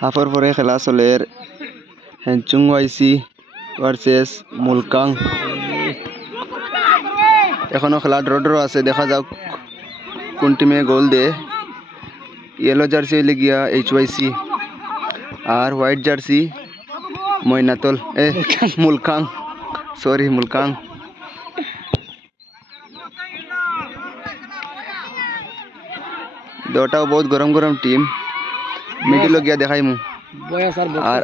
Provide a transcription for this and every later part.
হাফর পরে খেলা চলের হেনচুং ওয়াইসি ভার্সেস মুলকাং। এখনো খেলা ড্র আছে, দেখা যাক কোন টিমে গোল দেয়। ইয়েলো জার্সি হইলে গিয়া HYC আর হোয়াইট জার্সি ময়নাতল মুলকাং, সরি মুলকাং। দুটাও বহুত গরম গরম টিম। মিডিল গিয়া দেখাই মু আর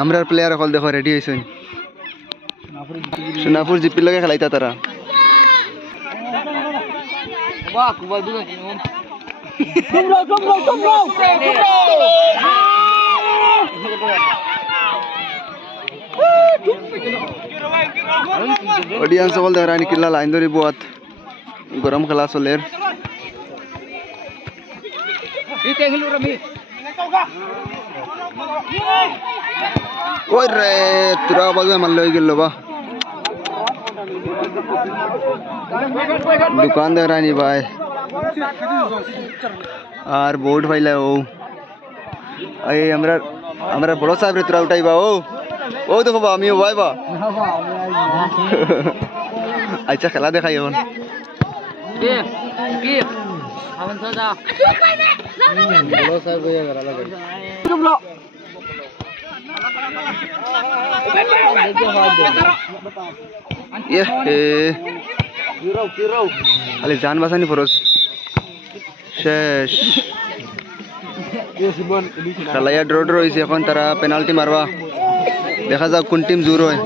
আমরা প্লেয়ার সকল দেখো রেডি হয়েছেন। সোনাপুর জিপির লগে খেলাইতা তারা। অডিয়েন্স সকল দেখানি কিল্লা লাইন ধরি বুয়াত গরম খেলা চলের। ওই রে তোরা বাজে মারলে হয়ে গেল বা দোকান দেখানি ভাই আর বোর্ড ফাইলা ও এই আমরা বড় সাহেব রে তোরা উঠাইবা ও দেখো বা আমি ভাই বা আচ্ছা খেলা দেখাই এখন। খালি জান বাঁচানি ফরজ শেষ। খেলাইয়া ড্র হয়েছে, এখন তারা পেনাল্টি মারবা। দেখা যাক কোন টিম জোর হয়।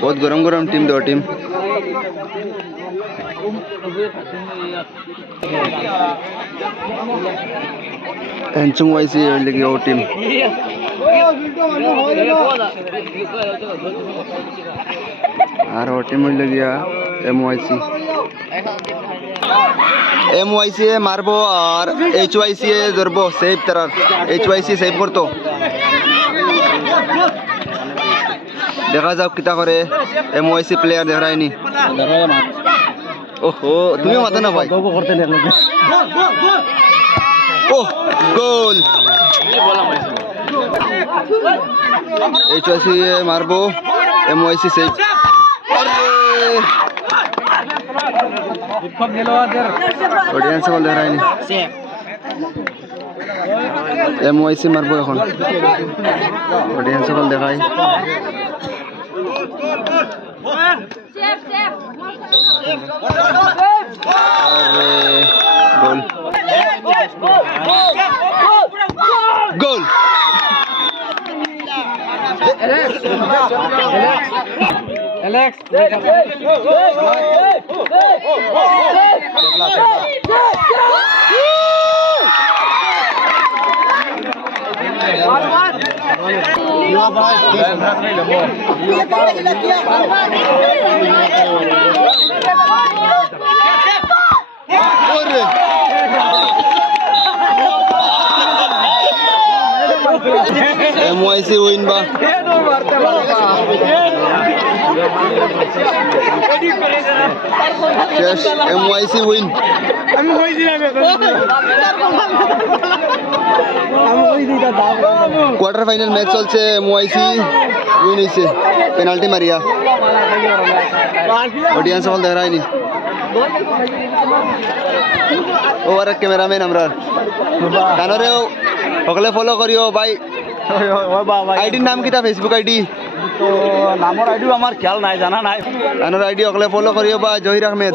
বহুত গরম গরম টিম দো টিম। হেনচুং ওয়াইসি লেগে ও টিম আর ও টিম হইলে গিয়া MYC মারবো আর HYC ধরবো সেভ তারার। HYC সেভ করতো। দেখা যাক কিতা করে। MYC প্লেয়ার দেখায়নি। ওহো তুমিও মাথা না ভাই। ওহ গোল। HYC মারবো, MYC সেভ। অডিয়েন্স বল দেখায়নি। MYC মারবো এখন। অডিয়েন্স বল দেখাই। গোল গোল। MYC উইন বা শেষ। MYC win. Quarter final match চলছে, MYC উইন হয়েছে পেনাল্টি মারিয়া। অডিয়েন্স হল দেখায়নি। ও আর ক্যামেরাম্যান আমরা কানরেও সকলে ফলো করিও ভাই। আইডির নাম কিতা? ফেসবুক আইডি তো নামৰ আইডিও আমাৰ খেয়াল নাই, জানা নাই। আইডি সকলে ফলো করিও বা জহির আহমেদ।